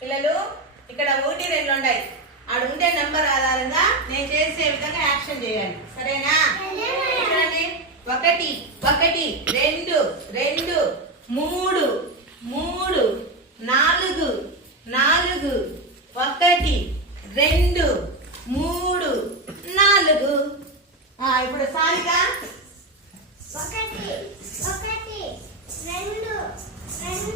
పిల్లలు ఇక్కడ 1 2 ఉన్నాయి. ఆడు ఉండే నంబర్ ఆధారంగా నేను చేసే విధంగా యాక్షన్ చేయాలి. సరేనా? చూడండి. 1 1 2 2 3 3 4 4 1 2 3 4. ఇప్పుడు Sarika 1 1 2 2 3 3 4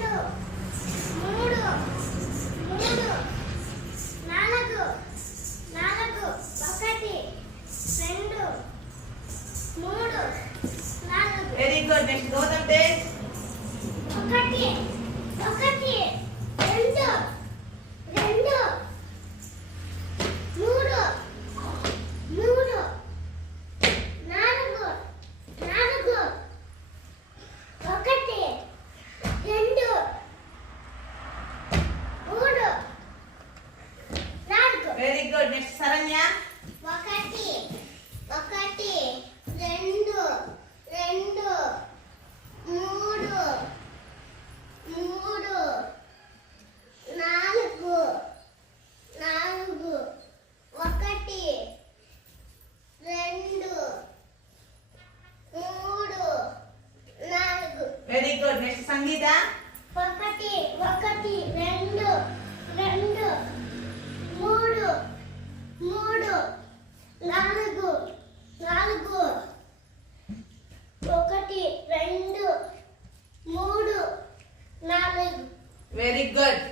4 1 2 3 4. Very good. Next Gautam Tej. 1 1 2 2 3 3 4 4 1 2 3 4. Very good. Next Saranya. 1 1 2 2 3 3 4 4 1 2 3 4. Very good. Next Sangeeta. 1 1 2 2 3 3 4 4 1 2 3 4. Very good.